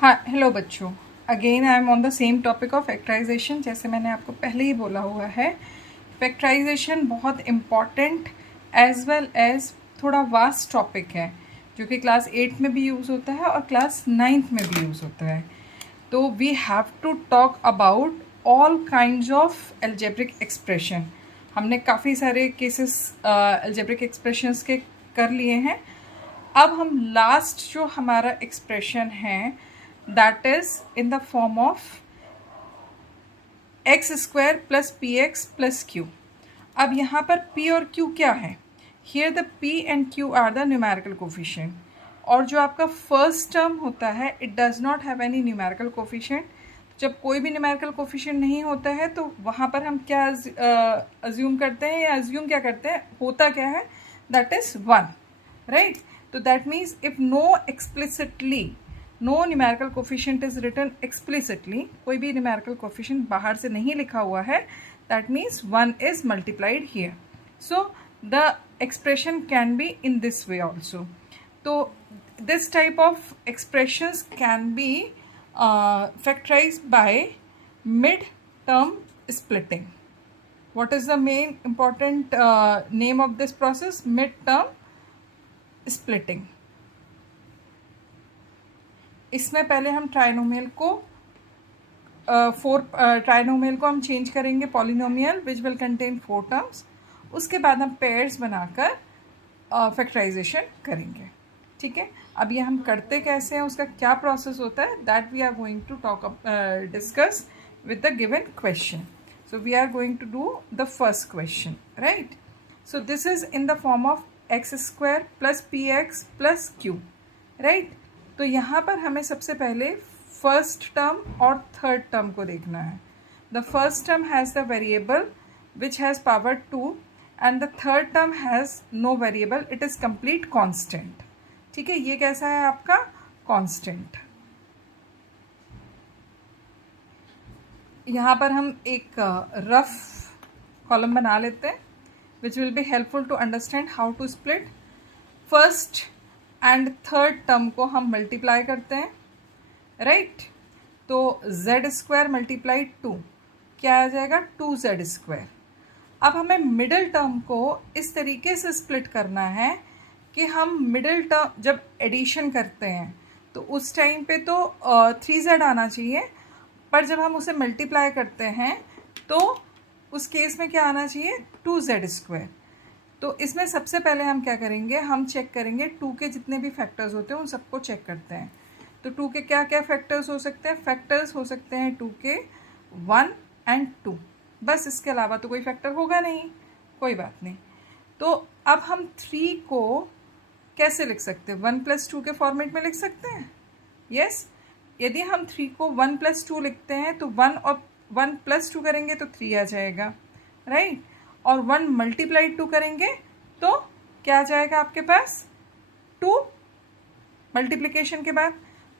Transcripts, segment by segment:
हाँ, हेलो बच्चों। Again I am on the same topic of factorisation. जैसे मैंने आपको पहले ही बोला हुआ है, फैक्टराइजेशन बहुत इम्पॉर्टेंट एज वेल एज थोड़ा वास्ट टॉपिक है, जो कि क्लास 8 में भी यूज़ होता है और क्लास 9th में भी यूज़ होता है। तो we have to talk about all kinds of algebraic expression. हमने काफ़ी सारे केसेस एल्जेब्रिक एक्सप्रेशंस के कर लिए हैं। अब हम लास्ट जो हमारा एक्सप्रेशन है that is in the form of x square plus p x plus q. अब यहाँ पर p और q क्या है? Here the p and q are the numerical coefficient, और जो आपका फर्स्ट टर्म होता है it does not have any numerical coefficient. जब कोई भी न्यूमेरिकल कोफिशिएंट नहीं होता है तो वहाँ पर हम क्या अज्यूम करते हैं या अज्यूम क्या करते हैं, होता क्या है, दैट इज 1, राइट? तो that means if no numerical coefficient is written explicitly, कोई भी न्यूमेरिकल कोफिशिएंट बाहर से नहीं लिखा हुआ है, that means 1 is multiplied here. So the expression can be in this way also. So this type of expressions can be factorized by mid-term splitting. What is the main important name of this process? Mid-term splitting. इसमें पहले हम trinomial को trinomial को हम change करेंगे polynomial which will contain 4 terms. उसके बाद हम पेयर्स बनाकर फैक्टराइजेशन करेंगे। ठीक है, अब ये हम करते कैसे हैं, उसका क्या प्रोसेस होता है, that we are going to talk discuss with the given question. So we are going to do the first question, right? So this is in the form of x square plus p x plus q, right? तो यहाँ पर हमें सबसे पहले first term और third term को देखना है। The first term has the variable which has power 2 and the third term has no variable, it is complete constant. ठीक है, ये कैसा है आपका कांस्टेंट। यहाँ पर हम एक रफ कॉलम बना लेते हैं which will be helpful to understand how to split. First and third term को हम मल्टीप्लाई करते हैं, राइट? तो z स्क्वायर मल्टीप्लाई 2 क्या आ जाएगा, 2z स्क्वायर। अब हमें मिडिल टर्म को इस तरीके से स्प्लिट करना है कि हम मिडिल टर्म जब एडिशन करते हैं तो उस टाइम पे तो 3z आना चाहिए, पर जब हम उसे मल्टीप्लाई करते हैं तो उस केस में क्या आना चाहिए, 2z स्क्वायर। तो इसमें सबसे पहले हम क्या करेंगे, हम चेक करेंगे 2 के जितने भी फैक्टर्स होते हैं उन सबको चेक करते हैं। तो 2 के क्या क्या फैक्टर्स हो सकते हैं, फैक्टर्स हो सकते हैं 2 के 1 एंड 2, बस इसके अलावा तो कोई फैक्टर होगा नहीं, कोई बात नहीं। तो अब हम 3 को कैसे लिख सकते हैं, 1 + 2 के फॉर्मेट में लिख सकते हैं। यस, यदि हम 3 को 1 + 2 लिखते हैं तो 1 और 1 + 2 करेंगे तो 3 आ जाएगा, राइट? और 1 × 2 करेंगे तो क्या आ जाएगा आपके पास, 2 मल्टीप्लिकेशन के बाद,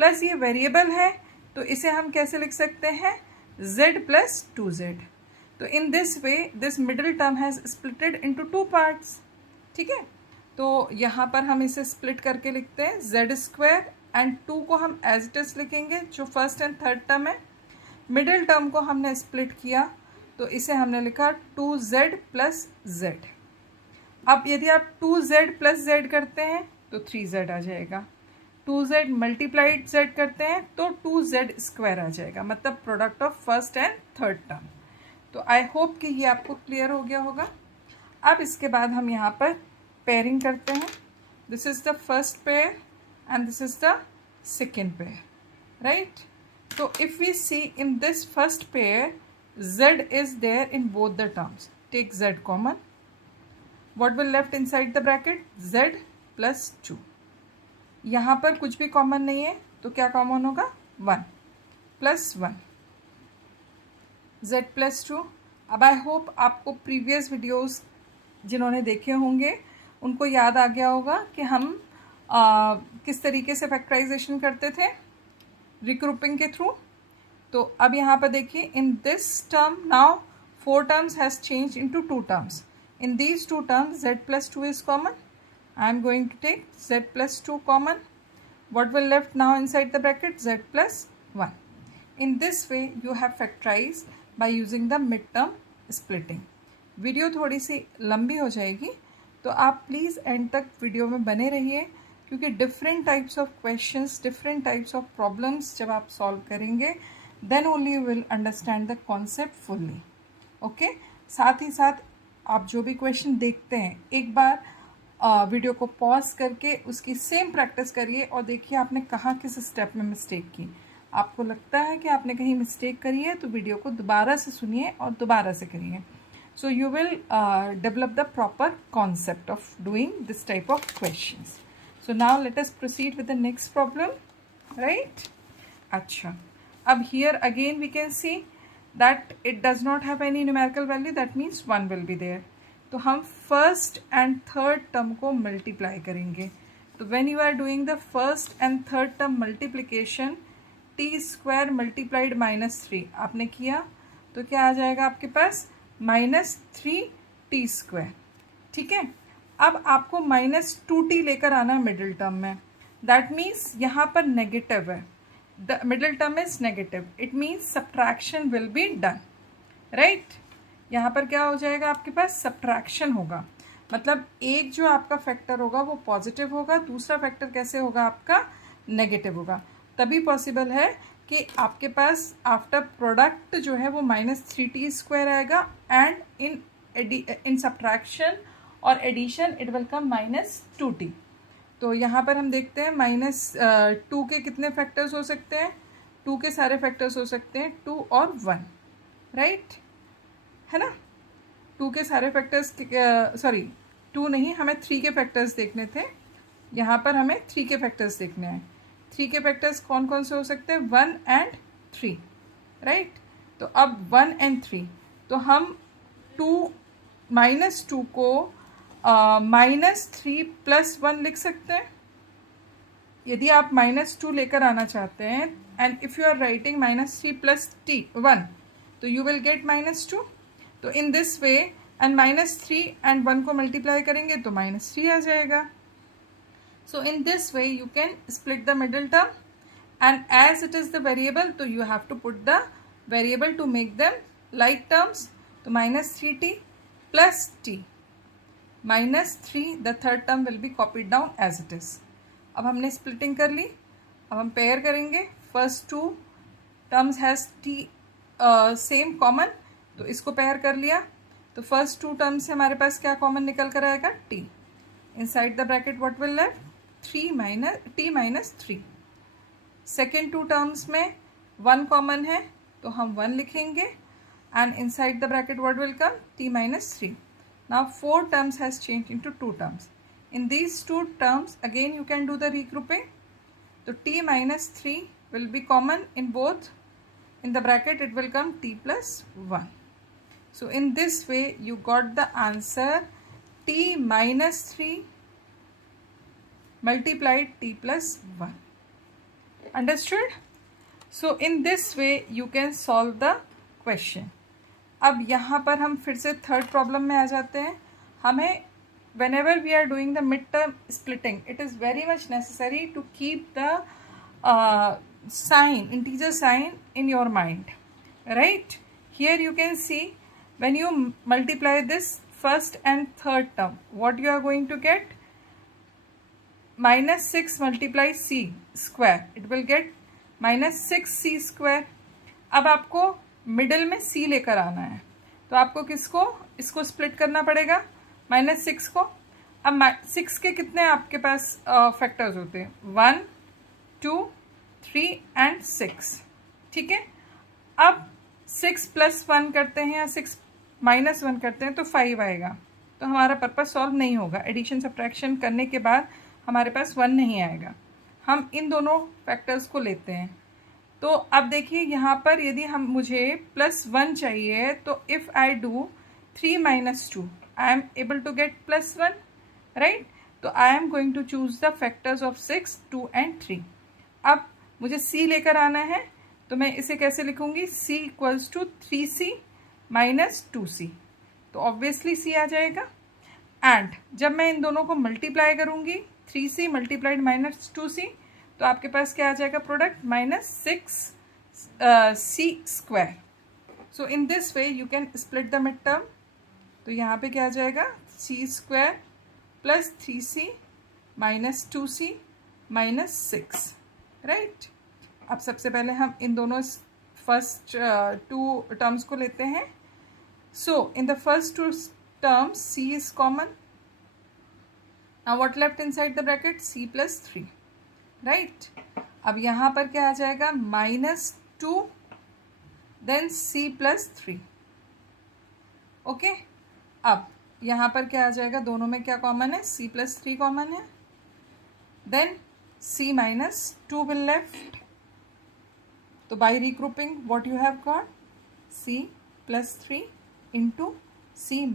प्लस ये वेरिएबल है तो इसे हम कैसे लिख सकते हैं, z + 2z। तो in this way this middle term has splitted into 2 parts. ठीक है, तो यहाँ पर हम इसे स्प्लिट करके लिखते हैं z स्क्वायर एंड 2 को हम एज इट इज लिखेंगे जो फर्स्ट एंड थर्ड टर्म है। मिडिल टर्म को हमने स्प्लिट किया तो इसे हमने लिखा 2z + z। अब यदि आप 2z + z करते हैं तो 3z आ जाएगा, 2z × z करते हैं तो 2z स्क्वायर आ जाएगा, मतलब product of first and third term. तो आई होप कि ये आपको क्लियर हो गया होगा। अब इसके बाद हम यहाँ पर पेयरिंग करते हैं। This is the first pair and this is the second pair, right? तो if we see in this first pair z is there in both the terms. Take z common. What will left inside the bracket? z + 2. यहाँ पर कुछ भी common नहीं है तो क्या common होगा, 1 + 1 z + 2। अब आई होप आपको प्रीवियस वीडियोस जिन्होंने देखे होंगे उनको याद आ गया होगा कि हम किस तरीके से फैक्टराइजेशन करते थे रिग्रुपिंग के थ्रू। तो अब यहाँ पर देखिए, in this term now 4 terms has change into 2 terms. In these 2 terms z + 2 is common. I am going to take z + 2 common. What will left now inside the bracket? Z plus 1. In this way you have factorized by using the midterm splitting. Video थोड़ी सी लंबी हो जाएगी, तो आप please and तक video में बने रहिए, क्योंकि different types of questions, different types of problems जब आप सॉल्व करेंगे then only you will understand the concept fully. Okay, साथ ही साथ आप जो भी क्वेश्चन देखते हैं एक बार वीडियो को पॉज करके उसकी सेम प्रैक्टिस करिए और देखिए आपने कहाँ किस स्टेप में मिस्टेक की. आपको लगता है कि आपने कहीं मिस्टेक करी है तो वीडियो को दोबारा से सुनिए और दोबारा से करिए. So you will develop the proper concept of doing this type of questions. So now let us proceed with the next problem. Right, अच्छा, अब here again we can see that it does not have any numerical value, that means 1 will be there. तो हम first and third term को multiply करेंगे. तो when you are doing the first and third term multiplication, t square multiplied -3 आपने किया तो क्या आ जाएगा आपके पास? -3t square. ठीक है, अब आपको -2t लेकर आना है मिडिल टर्म में. दैट मीन्स यहाँ पर नेगेटिव है, the middle term is negative, it means subtraction will be done. Right, यहाँ पर क्या हो जाएगा आपके पास? सब्ट्रैक्शन होगा. मतलब एक जो आपका फैक्टर होगा वो पॉजिटिव होगा, दूसरा फैक्टर कैसे होगा आपका? नेगेटिव होगा. तभी पॉसिबल है कि आपके पास आफ्टर प्रोडक्ट जो है वो -3t स्क्वायर आएगा एंड इन सब्ट्रैक्शन और addition it will come -2t. तो यहाँ पर हम देखते हैं -2 के कितने फैक्टर्स हो सकते हैं? 2 के सारे फैक्टर्स हो सकते हैं 2 और 1. राइट, है ना? 2 के सारे फैक्टर्स, सॉरी 2 नहीं, हमें 3 के फैक्टर्स देखने थे. यहाँ पर हमें 3 के फैक्टर्स देखने हैं. 3 के फैक्टर्स कौन कौन से हो सकते हैं? 1 एंड 3. राइट, तो अब 1 एंड 3, तो हम -2 को -3 + 1 लिख सकते हैं. यदि आप -2 लेकर आना चाहते हैं and if you are writing -3 + 1 तो यू विल गेट -2. तो in this way and -3 and 1 को मल्टीप्लाई करेंगे तो -3 आ जाएगा. So in this way you can split the middle term, and as it is the variable so you have to put the variable to make them like terms. So -3t plus t -3, the third term will be copied down as it is. अब हमने splitting कर ली, अब हम pair करेंगे. First 2 terms has t same common, तो इसको pair कर लिया. तो फर्स्ट 2 टर्म से हमारे पास क्या कॉमन निकल कर आएगा? t. Inside the bracket what will left? t -3. Second 2 terms में 1 कॉमन है तो हम 1 लिखेंगे and inside the bracket what will come? t -3. Now 4 terms has change into 2 terms. In these 2 terms again you can do the regrouping. तो t -3 will be common in both. In the bracket it will come t plus 1. So in this way you got the answer t -3 multiplied t plus 1. Understood? So in this way you can solve the question. अब यहाँ पर हम फिर से third problem में आ जाते हैं. हमें whenever we are doing the midterm splitting it is very much necessary to keep the sign, integer sign in your mind. Right, here you can see when you multiply this first and third term what you are going to get? -6 multiply c square, it will get -6c square. अब आपको middle में c लेकर आना है तो आपको किसको? इसको स्प्लिट करना पड़ेगा, -6 को. अब 6 के कितने आपके पास फैक्टर्स होते हैं? 1 2 3 एंड 6. ठीक है, अब 6 + 1 करते हैं या 6 - 1 करते हैं तो 5 आएगा. तो हमारा पर्पस सॉल्व नहीं होगा. एडिशन सब्ट्रैक्शन करने के बाद हमारे पास 1 नहीं आएगा. हम इन दोनों फैक्टर्स को लेते हैं. तो अब देखिए यहाँ पर यदि मुझे +1 चाहिए तो if I do 3 - 2 I am able to get +1. Right, तो I am going to choose the factors of 6 2 and 3. अब मुझे c लेकर आना है तो मैं इसे कैसे लिखूंगी? c = 3c - 2c. तो ऑब्वियसली c आ जाएगा. एंड जब मैं इन दोनों को मल्टीप्लाई करूंगी 3c × -2c तो आपके पास क्या आ जाएगा product minus 6 C square. So in this way you can split the mid term. तो यहाँ पे क्या आ जाएगा C square plus 3c minus 2c minus 6. Right. अब सबसे पहले हम इन दोनों फर्स्ट टू टर्म्स को लेते हैं. So in the first two terms c is common. Now what left inside the bracket c plus 3. Right. अब यहाँ पर क्या आ जाएगा -2 देन c प्लस 3. ओके. अब यहाँ पर क्या आ जाएगा, दोनों में क्या कॉमन है, c प्लस 3 कॉमन है. Then c minus 2 will left. तो by regrouping what you have got c plus 3 into c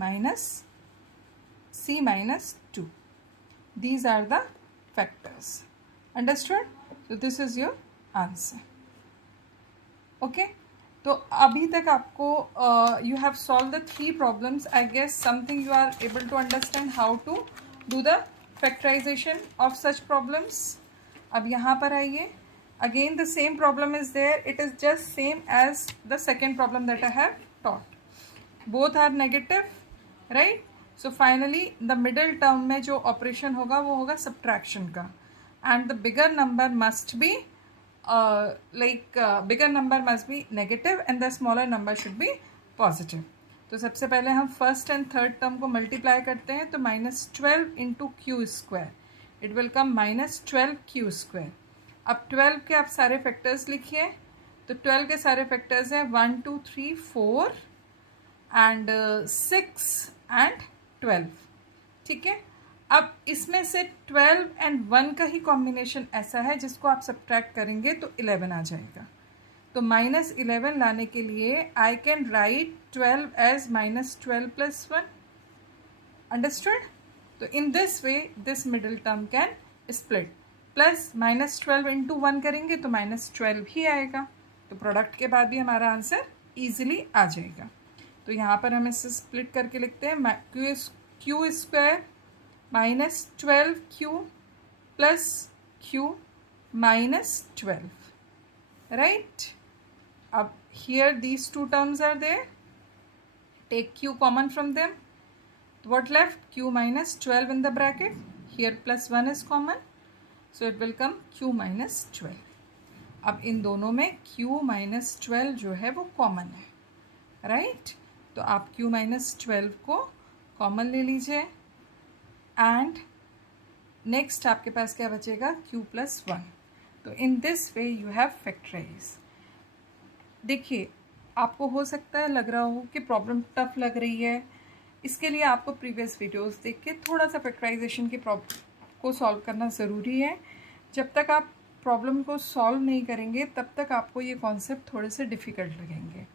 minus 2. These are the factors. Understood? So this is your answer. Okay. तो अभी तक आपको you have solved the 3 problems. I guess something you are able to understand how to do the factorization of such problems. अब यहाँ पर आइए. Again the same problem is there. It is just same as the second problem that I have taught. Both are negative, right? So finally the middle term में जो operation होगा वो होगा subtraction का. And the bigger number must be bigger number must be negative and the smaller number should be positive. तो सबसे पहले हम फर्स्ट एंड थर्ड टर्म को मल्टीप्लाई करते हैं. तो -12 into Q square it will come -12 Q square. अब 12 के आप सारे फैक्टर्स लिखिए. तो 12 के सारे फैक्टर्स हैं 1 2 3 4 एंड 6 एंड 12. ठीक है. अब इसमें से 12 एंड 1 का ही कॉम्बिनेशन ऐसा है जिसको आप सब्ट्रैक्ट करेंगे तो 11 आ जाएगा. तो -11 लाने के लिए I can write 12 as -12 plus 1. Understood. तो in this way this middle term can split. Plus -12 into 1 करेंगे तो -12 ही आएगा. तो प्रोडक्ट के बाद भी हमारा आंसर ईजिली आ जाएगा. तो यहाँ पर हम इसे स्प्लिट करके लिखते हैं Q square -12 Q plus Q -12. Right. अब here these two terms are there. Take q common from them. What left? q minus 12 in the bracket. Here plus 1 is common. So it will come q minus 12. अब इन दोनों में q minus 12 जो है वो common है. Right. तो आप q minus 12 को कॉमन ले लीजिए. एंड नेक्स्ट आपके पास क्या बचेगा q प्लस 1. तो in this way you have factorise. देखिए आपको हो सकता है लग रहा हो कि प्रॉब्लम टफ लग रही है. इसके लिए आपको प्रीवियस वीडियोस देख के थोड़ा सा फैक्टराइजेशन की प्रॉब्लम को सॉल्व करना ज़रूरी है. जब तक आप प्रॉब्लम को सॉल्व नहीं करेंगे तब तक आपको ये कॉन्सेप्ट थोड़े से डिफ़िकल्ट लगेंगे.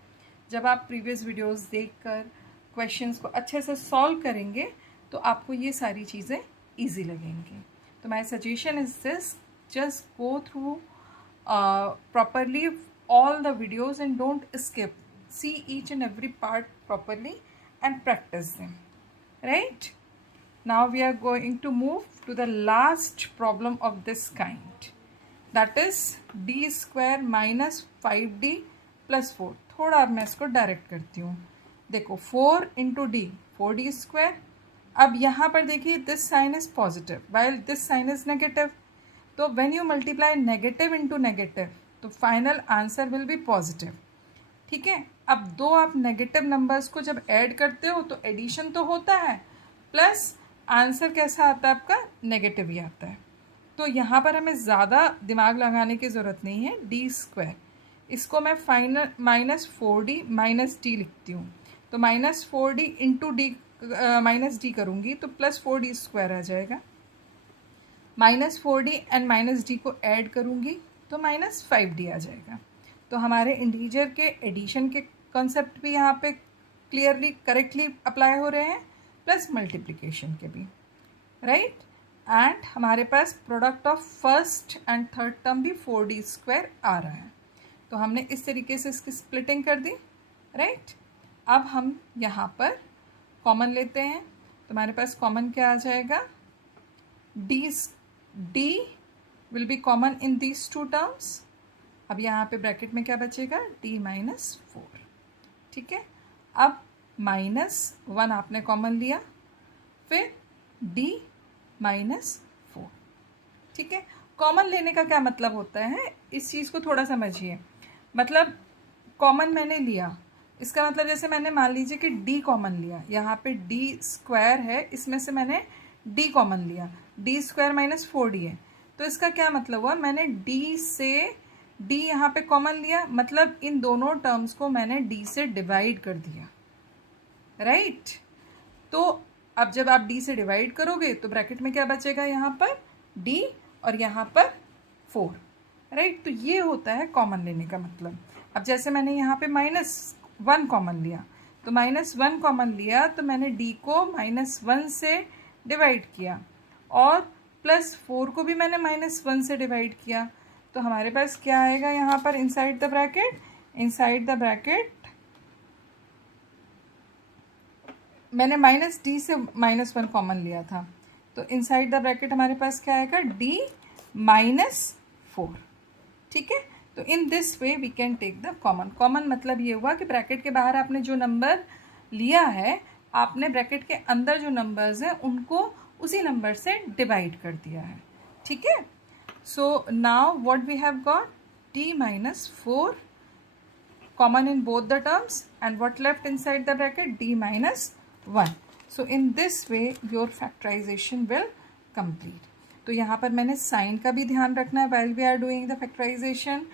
जब आप प्रीवियस वीडियोस देखकर क्वेश्चंस को अच्छे से सॉल्व करेंगे तो आपको ये सारी चीज़ें इजी लगेंगी. तो my suggestion is this, just go through properly all the videos and don't skip. See each and every part properly and practice them. Right? Now we are going to move to the last problem of this kind. That is d square minus 5d plus 4. थोड़ा अब मैं इसको direct करती हूँ. देखो 4 into D 4d square. अब यहाँ पर देखिए this sign is positive while this sign is negative. तो when you multiply negative into negative तो final answer will be positive. ठीक है. अब दो आप नेगेटिव नंबर्स को जब ऐड करते हो तो एडिशन तो होता है प्लस आंसर कैसा आता है आपका नेगेटिव ही आता है. तो यहाँ पर हमें ज़्यादा दिमाग लगाने की ज़रूरत नहीं है. डी स्क्वायर इसको मैं फाइनल -4d माइनस डी लिखती हूँ. तो -4d into D minus D करूँगी तो +4d स्क्वायर आ जाएगा. -4d एंड -d को ऐड करूँगी तो -5d आ जाएगा. तो हमारे इंटीजर के एडिशन के कॉन्सेप्ट भी यहाँ पे क्लियरली करेक्टली अप्लाई हो रहे हैं प्लस मल्टीप्लिकेशन के भी. राइट. एंड हमारे पास product of first and third term भी 4d स्क्वायर आ रहा है. तो हमने इस तरीके से इसकी स्प्लिटिंग कर दी. राइट. अब हम यहाँ पर कॉमन लेते हैं. तो हमारे पास कॉमन क्या आ जाएगा, D will be common in these two terms. अब यहाँ पे ब्रैकेट में क्या बचेगा, d माइनस 4। ठीक है, अब -1 आपने कॉमन लिया, फिर d माइनस 4। ठीक है, कॉमन लेने का क्या मतलब होता है, इस चीज़ को थोड़ा समझिए। मतलब कॉमन मैंने लिया, इसका मतलब जैसे मैंने मान लीजिए कि d कॉमन लिया, यहाँ पे d स्क्वायर है, इसमें से मैंने d कॉमन लिया, d स्क्वायर माइनस 4d है। तो इसका क्या मतलब हुआ, मैंने d से d यहाँ पे कॉमन लिया, मतलब इन दोनों टर्म्स को मैंने d से डिवाइड कर दिया, राइट। तो अब जब आप d से डिवाइड करोगे तो ब्रैकेट में क्या बचेगा, यहाँ पर d और यहाँ पर 4, राइट। तो ये होता है कॉमन लेने का मतलब। अब जैसे मैंने यहाँ पे -1 कॉमन लिया, तो -1 कॉमन लिया तो मैंने d को -1 से डिवाइड किया और +4 को भी मैंने -1 से डिवाइड किया। तो हमारे पास क्या आएगा यहाँ पर inside the bracket, inside the bracket मैंने -d से -1 कॉमन लिया था, तो इनसाइड द ब्रैकेट हमारे पास क्या आएगा, d माइनस 4। ठीक है, तो in this way we can take the common. Common मतलब ये हुआ कि ब्रैकेट के बाहर आपने जो नंबर लिया है, आपने ब्रैकेट के अंदर जो नंबर्स हैं उनको उसी नंबर से डिवाइड कर दिया है। ठीक है, so now what we have got, d minus 4 common in both the terms, and what left inside the bracket, d minus 1. So in this way your factorization will complete. तो यहाँ पर मैंने साइन का भी ध्यान रखना है while we are doing the factorization,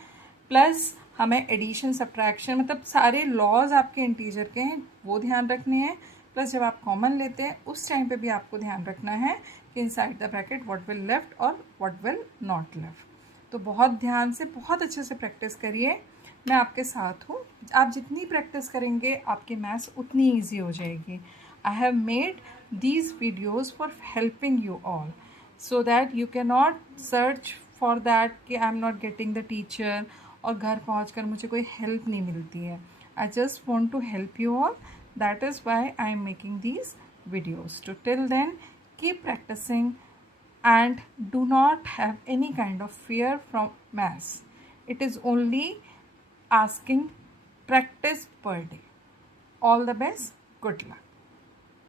plus हमें एडिशन सब्ट्रैक्शन मतलब सारे लॉज आपके इंटीजर के हैं वो ध्यान रखने हैं, प्लस जब आप कॉमन लेते हैं उस टाइम पे भी आपको ध्यान रखना है कि inside the bracket what will left और व्हाट विल नॉट लेफ्ट। तो बहुत ध्यान से बहुत अच्छे से प्रैक्टिस करिए, मैं आपके साथ हूँ। आप जितनी प्रैक्टिस करेंगे आपकी मैथ्स उतनी ईजी हो जाएगी। I have made these videos for helping you all, so that you can not search for that कि I am not getting the teacher और घर पहुँच मुझे कोई हेल्प नहीं मिलती है। I just want to help you all, that is why I am making these videos. To till then keep practicing and do not have any kind of fear from maths. It is only asking practice per day. All the best. Good luck.